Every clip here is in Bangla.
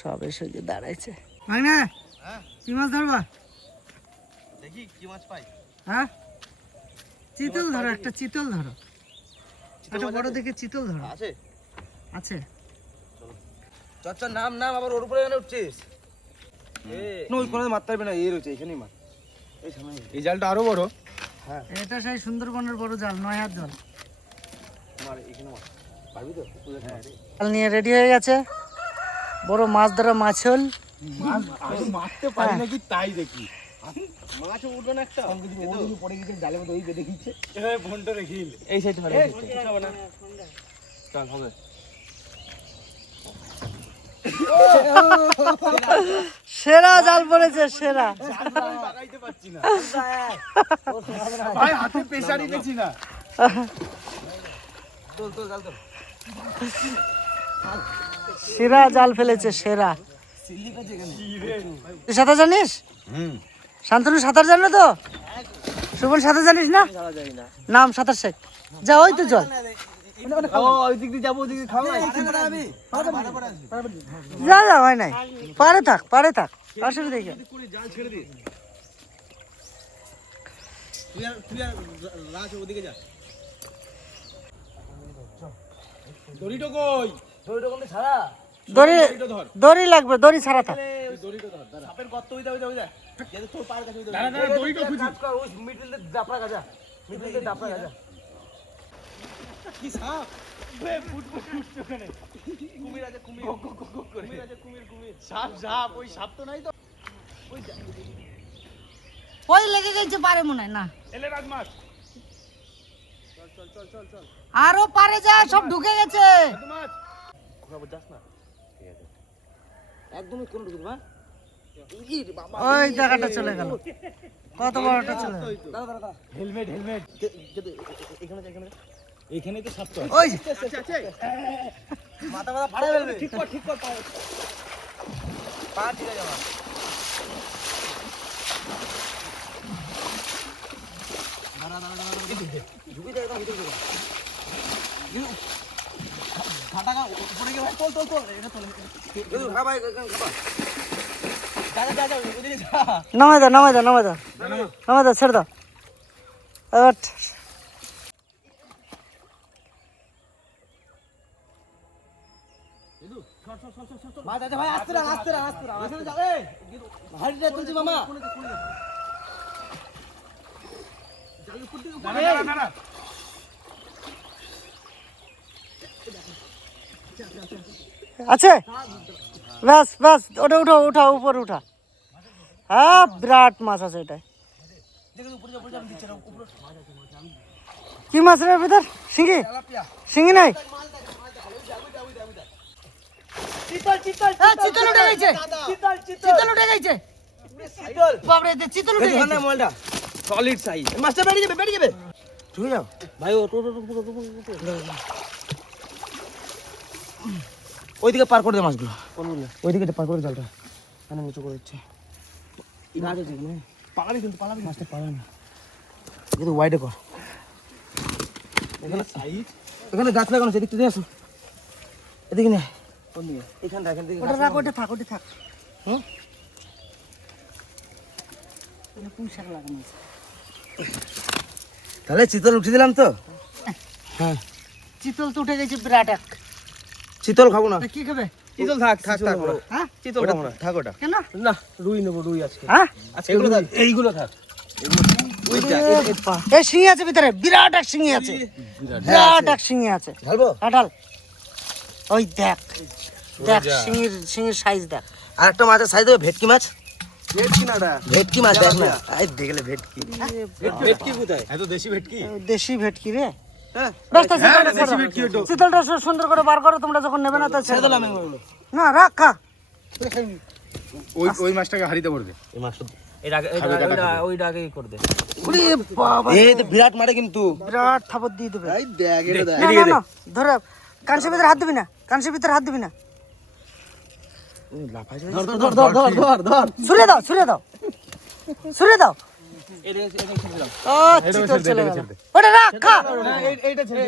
সব এসে যে দাঁড়াইছে। ভাগনা কি মাছ ধরবা? দেখি কি মাছ পাই। হ্যাঁ চিতল ধরো, একটা চিতল ধরো, একটা বড় দেখে চিতল ধরো। আছে আছে চচ্চা নাম নাম আবার ওর উপরে কেন উঠছিস? ওই কোনো মারতে পারবে না, এই রয়েছে এখানেই মার। এই সামনে এই জালটা আরো বড়। হ্যাঁ এটা সেই সুন্দরবনের বড় জাল, 9 হাত জাল। মার এখানে মার, পারবি তো? জাল নিয়ে রেডি হয়ে গেছে, বড় মাছ ধরা মাছল। মারতে পারি নাকি তাই দেখি। মাছ উঠবে না একটা, ওই পড়ে গেছে জালের মধ্যে, ওই বেঁধে গিয়েছে। এই বন্ড রেখিল এই সাইড ধরে হবে না। চল হবে। সেরা জাল পড়েছে, সেরা। লাগাইতে পারছি না ভাই, হাতে প্রেসারই দেখছি না। তোল তোল জাল তোল। সেরা জাল ফেলেছে, সেরা। সিল্লি কাছে এখানে তুই সাঁতার জানিস? শান্তনু সাঁতার জানো তো? সুবল সাঁতার জানিস না? নাম সাঁতার শেখ, যা ওই তো জল। ওই দিক দিয়ে যাবো, ওই দিক দিয়ে খাবো। যা যা, হয় নাই, পারে থাক, পারে থাক, অসুবিধা কি? জাল ছেড়ে দে, তুই আর রাজ ওদিকে যা। দড়িটা কই? দড়িটা কোনটা ছাড়া? দড়ি লাগবে, দড়ি ছাড়া থাক। দড়িটা ধর, দাঁড়া। সাপের গর্ত ওই যা। যেতে তোর পায়ের কাছে ওই দাঁড়া। দড়িটা খুঁজি। ওই মিডল দিয়ে দাপড়া গাজা। মিডল দিয়ে দাপড়া গাজা। কি সাপ? বে ফুট ওখানে। কুমির আছে, কুমির। কুমির আছে, কুমির। সাপ, ওই সাপ তো নাই তো। ওই ওই লেগে গেছে পারে মনে হয় না। এলে রাজ মাছ। চল। আরো পারে যা, সব ঢুকে গেছে। মাছ। খবর যাস না। ঠিক আছে। একদমই কোন ঢুকবে না। ওই জায়গাটা চলে গেল, কত বড়টা চলে গেল। দাঁড়া। হেলমেট। এখানে তো সাপ তো আছে। ওই আছে। মাথা ফাড়া ফেলবে। ঠিক কর পা ঠিক আছে আমার। দাঁড়া। ঝুঁকি দে, একদম ভিতরে ঢুকে। ঘাটা উপরে গিয়ে ভাই তোল। এটা তোল। খা ভাই, খা। যা, ওদিকে যা। নামাই দাও, ছেড়ে দাও। মাছ আছে ভাই, আস্তে রাখ। এখানে যা, এই হাড়িটা তুলছি মামা। দাঁড়া। আছে, বাস ওটা উঠা উপরে উঠা। হ্যাঁ বিরাট মাছ আছে এটাই। কি মাছ রে ভিতর? শিঙি নাই? চিতল উঠে গেছে। বাপরে, চিতল উঠে গেছে। সলিড সাইজ মাছটা বেরিয়ে যাবে। ঢুকে যাও ভাই। ওইদিকে পার করে দে মাছগুলো। কোনগুলো? ওইদিকে পার করে জালটা এখানে নিচু করে দিচ্ছে। পালাবি কিন্তু, মাছটা পালাবি না কিন্তু ওয়াইডে কর। এখানে গাছ লাগানো, সেদিক থেকে আসো। এদিকে নে। কোন দিকে? এখানে ওটা থাক। হুম, পুঁই শাক লাগানো আছে। তাহলে চিতল উঠে দিলাম তো। হ্যাঁ, চিতল তো উঠে গেছে বিরাট এক। চিতল খাবো না। কি খাবে? চিতল থাক। হ্যাঁ চিতল খাবো না, থাক ওটা। কেন? না, রুই নেবো, রুই আজকে। হ্যাঁ এইগুলো থাক। এই শিঙি আছে ভিতরে, বিরাট এক শিঙি আছে। ঢালবো? ঢাল। ওই দেখ শিঙির সাইজ দেখ। আর একটা মাছের সাইজ দেবে, ভেটকি মাছ। ভেটকি মাছ দেখ না। এই দেখলে ভেটকি কোথায়? এত দেশি ভেটকি রে। হ্যাঁ, চিতলটা সুন্দর করে বার করো, তোমরা যখন নেবে না তো ছেড়ে দিলাম। না, রাখ, খা। ওই মাছটাকে হারিতে পড়বে। এই মাছটা ওইটা আগেই করে দে। এই তো বিরাট মারে কিন্তু, বিরাট থাপড় দিয়ে দেবে। এই দেখ এটা দেখ। না, ধরে কানসের ভিতরে হাত দিবি না, ধর। ছুড়ে দাও। এটা ছেড়ে দাও। চিতল চলে গেল। ওটা রাখ, খা। এইটা ছেড়ে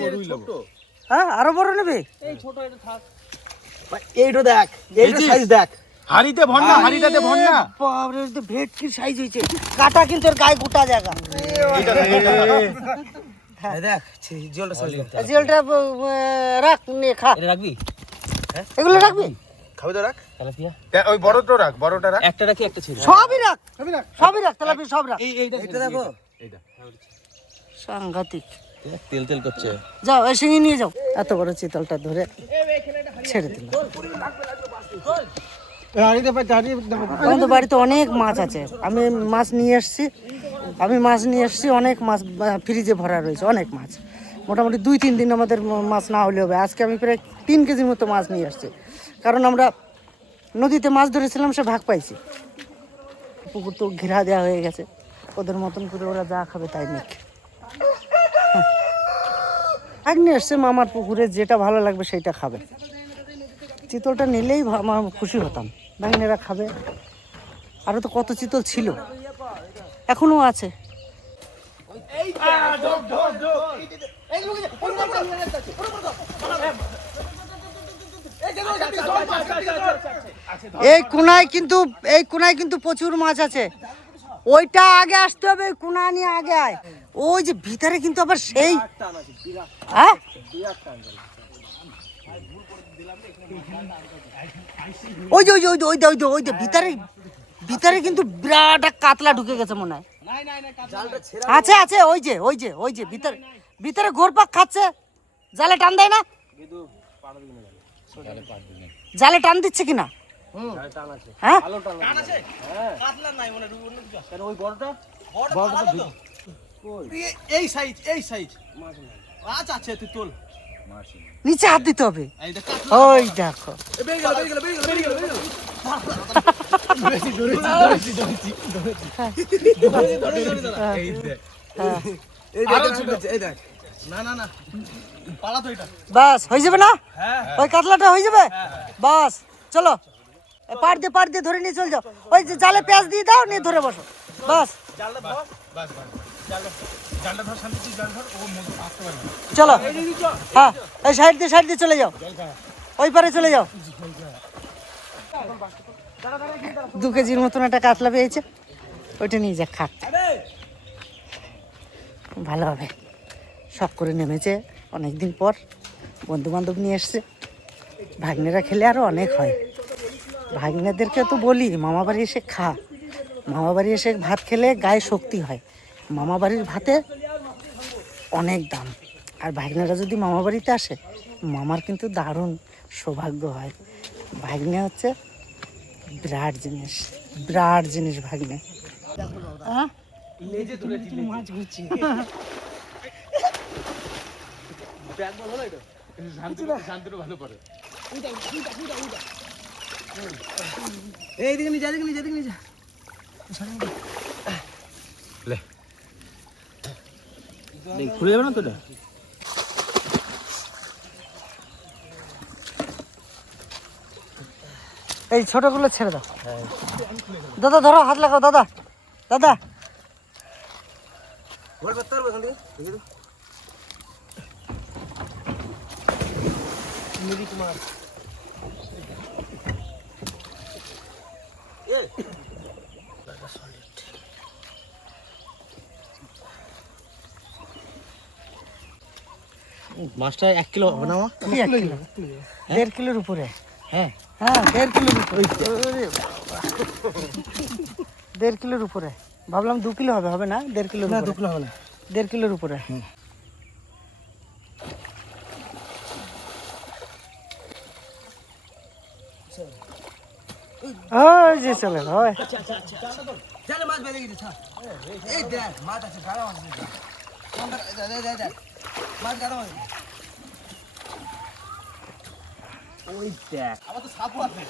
দে, রুই নেবো। হ্যাঁ, আরো বড় নেবে? এই ছোট এটা থাক। এইটা দেখ, এইটা সাইজ দেখ। হাড়িতে ভর না, হাড়িটাতে ভর না। বাপরে তো ভেটকির সাইজ হয়েছে, কাটা কিন্তু ওর গায়ে গোটা জায়গা। এই দেখ, জিওলটা সাইজ দেখ। জিওলটা রাখ, নিয়ে খা। এটা রাখবি? এগুলো রাখবি? খাবি তো রাখ। তেলাপিয়া ওই বড়টা রাখ, বড়টা রাখ। একটা রাখি, একটা ছিল। সবই রাখ, সবই রাখ, তেলাপিয়া সব রাখ। এইটা দেখো, সাংঘাতিক। তেল তেল করছে। যাও এই শিঙি নিয়ে যাও, এত বড় চিতলটা ধরে ছেড়ে দিল। আমাদের বাড়িতে অনেক মাছ আছে, আমি মাছ নিয়ে এসেছি, অনেক মাছ ফ্রিজে ভরা রয়েছে, অনেক মাছ। মোটামুটি 2-3 দিন আমাদের মাছ না হলে হবে। আজকে আমি প্রায় 3 কেজির মতো মাছ নিয়ে আসছি, কারণ আমরা নদীতে মাছ ধরেছিলাম, সে ভাগ পাইছি। পুকুর তো ঘেরা দেওয়া হয়ে গেছে, ওদের মতন করে ওরা যা খাবে তাই নিক। ভাগ নিয়ে এসছে মামার পুকুরে, যেটা ভালো লাগবে সেইটা খাবে। চিতলটা নিলেই আমার খুশি হতাম, ভাগনেরা খাবে। আরও তো কত চিতল ছিল, এখনো আছে। এই কোনায় কিন্তু প্রচুর মাছ আছে, ওইটা আগে আসতে হবে, কোনা নিয়ে আগে আয়। ওই যে ভিতরে কিন্তু আবার সেই, হ্যাঁ ওই যে ভিতরে কিন্তু বিরাট এক কাতলা ঢুকে গেছে মনে হয়। আছে ওই যে ভিতরে ঘোরপাক খাচ্ছে, জালে টান দেয় না, জালে টান দিচ্ছে কিনা? হ্যাঁ এই সাইজ মাছ আছে, তুই তোল। নিচে হাত দিতে হবে, ওই দেখো। বাস হয়ে যাবে না, ওই কাতলাটা হয়ে যাবে। বাস চলো, পাড় দিয়ে ধরে নিয়ে চল যাও। ওই যে জালে পেঁয়াজ দিয়ে দাও, নিয়ে ধরে বসো, বাস চলো। হ্যাঁ এই সাইড দিয়ে চলে যাও, ওই পারে চলে যাও। 2 কেজির মতন একটা কাতলা পেয়েছে, ওইটা নিয়ে যা খাক, ভালো হবে। শখ করে নেমেছে অনেকদিন পর, বন্ধু বান্ধব নিয়ে এসছে। ভাগ্নেরা খেলে আরও অনেক হয়। ভাগ্নেদেরকে তো বলি মামা বাড়ি এসে খা, মামা বাড়ি এসে ভাত খেলে গায়ে শক্তি হয়। মামা বাড়ির ভাতে অনেক দাম, আর ভাগ্নেরা যদি মামা বাড়িতে আসে, মামার কিন্তু দারুণ সৌভাগ্য হয়। ভাগ্নে হচ্ছে বিরাট জিনিস ভাগ্নে। হ্যাঁ মাছ ঘুরছি, এইদিকে নিয়ে যা। খুলে যাবে না তো? এই ছোটগুলো ছেড়ে দাও। দাদা ধরো, হাত লাগাও দাদা। মাছটা 1 কিলো হবে না? 1.5 কিলোর উপরে। হ্যাঁ 1.5 কিলোর উপরে। 1.5 কিলোর উপরে। ভাবলাম 2 কিলো হবে না, 1.5 কিলো। না 2 কিলো হবে না, 1.5 কিলোর উপরে। ওই যে চলে হয়। জালে মাছ বেরিয়ে গেছে, ছাড়। এই দেখ মাছ আছে, গাড়া মাছ আছে। দেখ মাছ গাড়া মাছ। ওই দেখ, আবার তো সাপও আছে।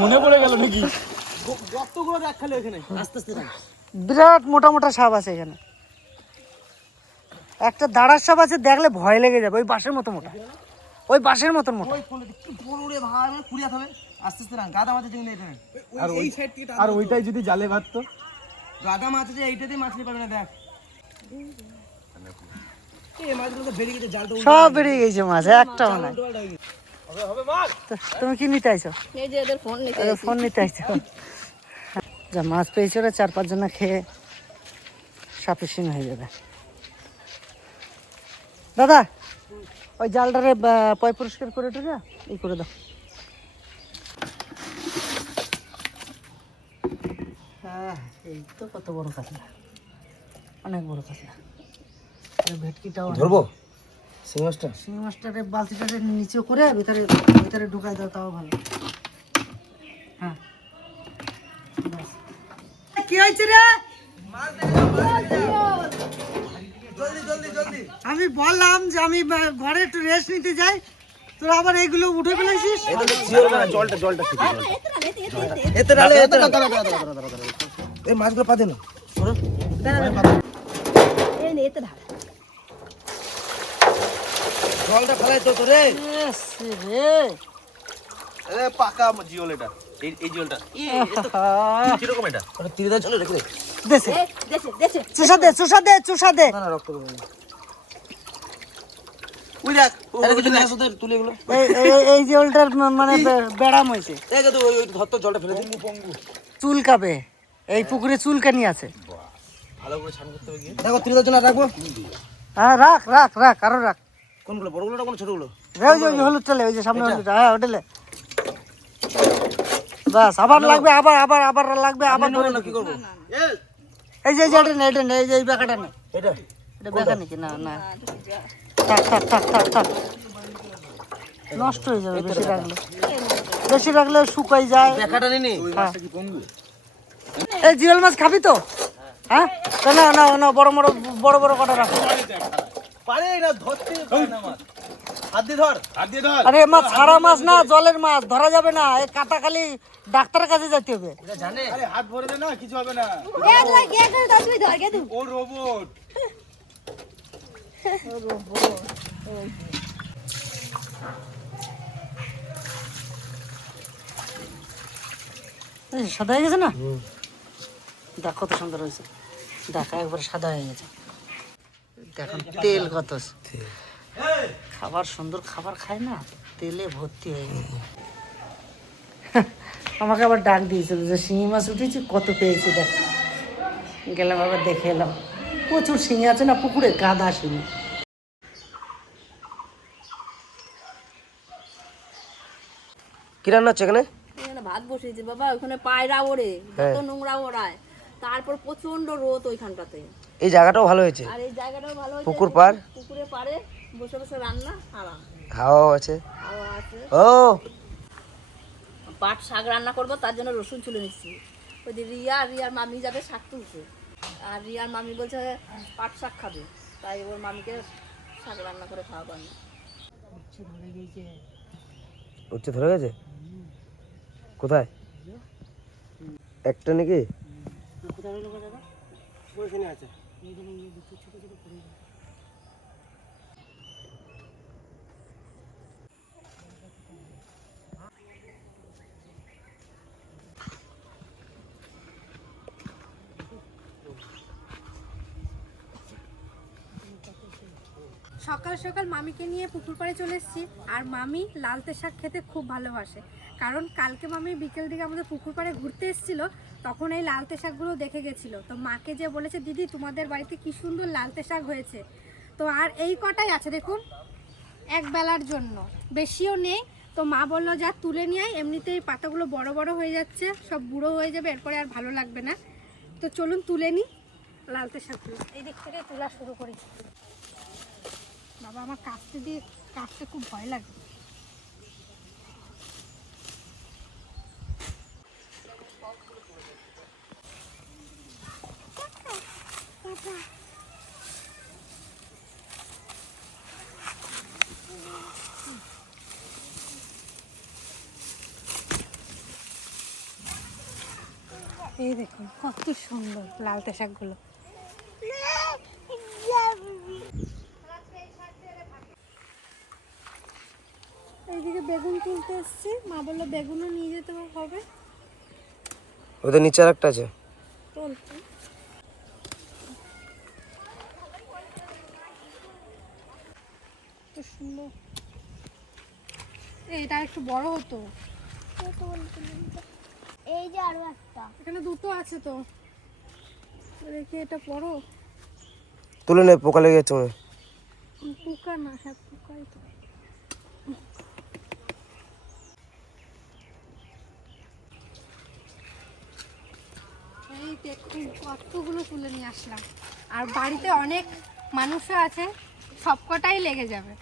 মনে পড়ে গেল নাকি? গর্তগুলো দেখ খালি ওখানে, আস্তে দেখ। বিরাট মোটা সাপ আছে এখানে। একটা দাঁড়ার সাপ আছে, দেখলে ভয় লেগে যাবে। ওই বাঁশের মতো মোটা, ওই বাঁশের মতন মোটা। ওই কোলে কি বড় রে ভাই, কুড়িয়া হবে। আস্তে না, গাদা মাছ আছে এখানে। আর ওই সাইড থেকে, আর ওইটাই যদি জালে বাঁধতো। গাদা মাছ আছে, এইটাতে মাছ নিয়ে পাবে না। দেখ এই মাছগুলো তো বেরিয়ে গেছে, জালটা সব বেরিয়ে গেছে মাছ, একটা মানে। তুমি কি নিতে আইছো? এই যে এদের ফোন নিতে ফোন নিতে আইছো? যা মাছ পেয়েছো ওরা 4-5 জনা খেয়ে সাফিসিয়েন্ট হয়ে যাবে। দাদা ওই জালটারে পয় পরিষ্কার করে টুরে এই করে দাও। হ্যাঁ এই তো কত বড় কাতলা, অনেক বড় কাতলা। ভেটকিটাও ধরবো শিঙি মাছটা। শিঙি মাছটারে বালতিটারে নিচে করে ভিতরে ভিতরে ঢুকাই দাও, তাও ভালো। হ্যাঁ ব্যাস। কি হয়েছে রে? আমি বললাম যে আমি ঘরে একটু রেস্ট নিতে যাই, তোরা আবার এইগুলো উঠে ফেলেছিস। জলটা এতে ডালে এই মাছগুলো পা দেন। এই নে এতে ঢাল। জলটা ফেলাই তো রে। রে এ পাকা জিওল এটা, এই জিওলটা কিরকম এটা? ওটা তিরিদা চলে রেখে দে। দেশে দেশে দেশে চুষা দে চুষা দে চুষা দে। না রক্ত বের হবে। ওই দেখ আরে কিছু না সাথে তুলে এগুলো। এই যে ওলটার মানে বেড়াম হয়েছে। এই যে ওই ধর তো জলটা ফেলে দে। চুল কাবে, এই পুকুরে চুলকানি আছে। ভালো করে ছান করতে হবে গিয়ে। দেখো তিরিদা জন্য রাখবো। হ্যাঁ রাখ রাখ রাখ আরো রাখ। কোনগুলো বড়গুলো না কোন ছোটগুলো? ওই যে হলুদ চলে, ওই যে সামনে হলুদ, হ্যাঁ ওটালে বাস। আবার লাগবে, আবার আবার আবার লাগবে, আবার ধরে না কি করব? এই যে এটা নে, এই যে এই বেকাটা নে। এটা এটা বেকা নাকি? না না থাক থাক থাক থাক থাক, নষ্ট হয়ে যাবে বেশি রাখলে। বেশি রাখলে শুকাই যায়। দেখাটা নি নি। হ্যাঁ। এই জিওল মাছ খাবি তো? হ্যাঁ না না না, বড় বড় বড় বড় কটা রাখো। পারে না ধরতে পারে না মাছ। হাত দিয়ে ধর, হাত দিয়ে ধর। আরে মাছ ছাড়া মাছ না, জলের মাছ ধরা যাবে না। এই কাটা খালি ডাক্তারের কাছে যেতে হবে। এটা জানে। আরে হাত ভরে দে না, কিছু হবে না। এ তুই কে করে দাও তুই ধর কে তুই। Oh robot. এই সাদা হয়ে গেছে না? দেখ কত সুন্দর হয়েছে, দেখ একবার সাদা হয়ে গেছে। দেখুন তেল কত, খাবার সুন্দর খাবার খায় না, তেলে ভর্তি হয়ে গেছে। আমাকে আবার ডাক দিয়েছিল যে শিঙি মাছ উঠেছি, কত পেয়েছি দেখ। গেলাম আবার দেখে এলাম, প্রচুর শিঙি আছে না পুকুরে, গাদা শিঙি। কি রান্না হচ্ছে এখানে? এখানে ভাত বসিয়েছি বাবা, ওখানে পায়রা ওড়ে, যত নোংরা ওড়ায়। তারপর প্রচন্ড রোদ ওইখানটাতে। এই জায়গাটাও ভালো হয়েছে। আর এই জায়গাটাও ভালো হয়েছে। পুকুর পাড়। পুকুরে পাড়ে বসে বসে রান্না আরাম। হাওয়া আছে। হাওয়া আছে। ও পাট শাক রান্না করবো, তার জন্য রসুন চুলে নিচ্ছি। ওই যে রিয়ার মামি যাবে শাক তুলতে, আর রিয়ার মামি বলছে পাট শাক খাবে, তাই ওর মামিকে শাক রান্না করে খাওয়াবো না। উচ্ছে ধরে গেছে? কোথায়? একটা নাকি? ওইখানে আছে। সকাল সকাল মামিকে নিয়ে পুকুর পাড়ে চলে এসেছি। আর মামি লালতে শাক খেতে খুব ভালোবাসে, কারণ কালকে মামি বিকেল দিকে আমাদের পুকুর পাড়ে ঘুরতে এসেছিল, তখন এই লালতে শাকগুলো দেখে গেছিলো। তো মাকে যে বলেছে, দিদি তোমাদের বাড়িতে কি সুন্দর লালতে শাক হয়েছে। তো আর এই কটাই আছে দেখুন, এক বেলার জন্য, বেশিও নেই। তো মা বললো যা তুলে নিয়ে আয়, এমনিতেই পাতাগুলো বড় বড় হয়ে যাচ্ছে, সব বুড়ো হয়ে যাবে, এরপরে আর ভালো লাগবে না। তো চলুন তুলে নিই লালতে শাকগুলো। এই দিক থেকে তোলা শুরু করি। বাবা আমার কাটতে খুব ভয় লাগে। এই দেখুন কত সুন্দর লালতে শাকগুলো। এইদিকে বেগুন তুলতে এসেছি, মা বললো বেগুনও নিয়ে যেতে হবে। ওদের নিচে আর একটা আছে। চলছে সুন্দর। থাকে এটা একটু বড় হতো। এই যে আরো একটা এখানে দুটো আছে তো, দেখি এটা বড়। তুলে নে, পোকা লেগে যাচ্ছে মনে হয়। পোকা না, হ্যাঁ পোকাই তো। এই দেখুন কতগুলো তুলে নিয়ে আসলাম, আর বাড়িতে অনেক মানুষও আছে, সবকটাই লেগে যাবে।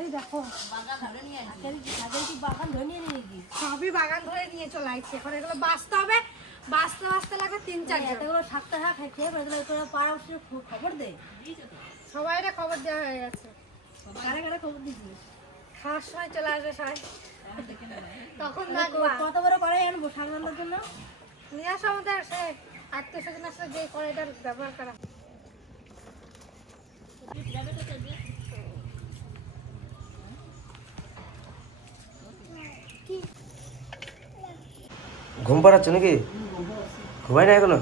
এই দেখো সবই বাগান ধরে নিয়ে চলে আসছে, এখন এগুলো বাঁচতে হবে, বাঁচতে বাঁচতে লাগে 3-4 এগুলো সপ্তাহে খেয়ে পাড়া খবর দেয়, সবাই খবর দেওয়া হয়ে গেছে। খবর দিচ্ছি খাওয়ার সময় চলে আসবে সবাই, তখন কত বড় কড়াই আনবো সামলানোর জন্য নিয়ে আসো আমাদের সে আত্মীয় স্বজন আসলে যে কড়াইটার ব্যবহার করা। ঘুম পাড়াচ্ছ নাকি? ঘুমাই না এখনো?